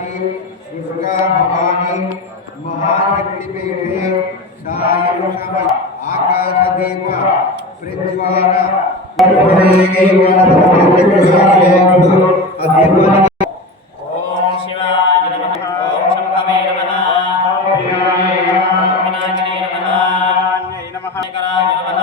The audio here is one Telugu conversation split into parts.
दुर्गा भवानी महाशक्तिपीठे सायंशव आकाशदीप प्रज्वाल नमः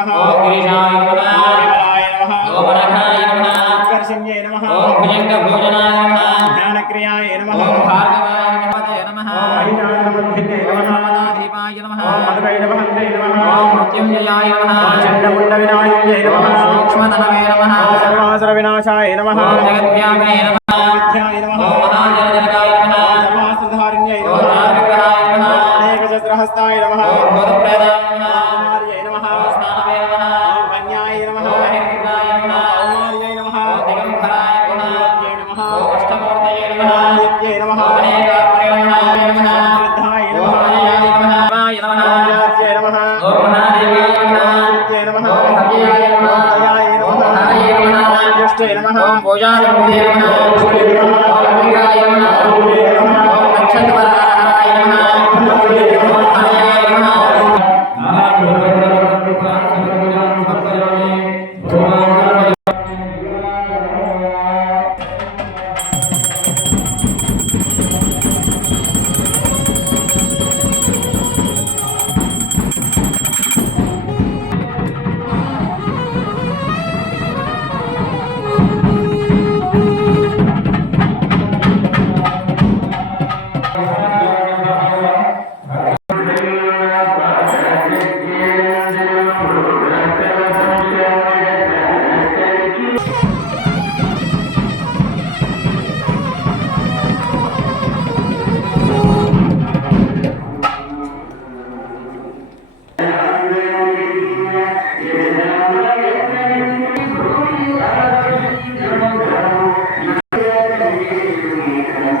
ఓం గిరిజాయ నమః. ఓం వరహాయ నమః. కర్షింజే నమః. ఓం భుజంగ భోజనాయ నమః. జ్ఞానక్రియాయ నమః. ఓం భార్గవాయ నమః. వినాశాయ నమః. ఓం భోజాల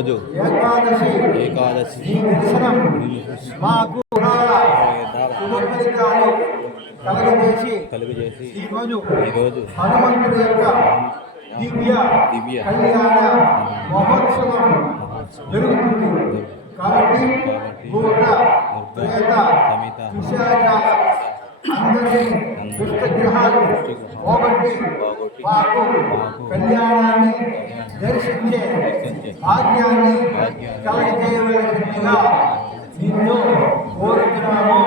ఈరోజు ఏకాదశి. కలుగు చేసి ఈరోజు ఈరోజు హనుమంతుడి యొక్క దివ్య దివ్య రక్షించే భాగ్యాన్ని కలగజేయవలసిందిగా నిన్ను కోరుతున్నాము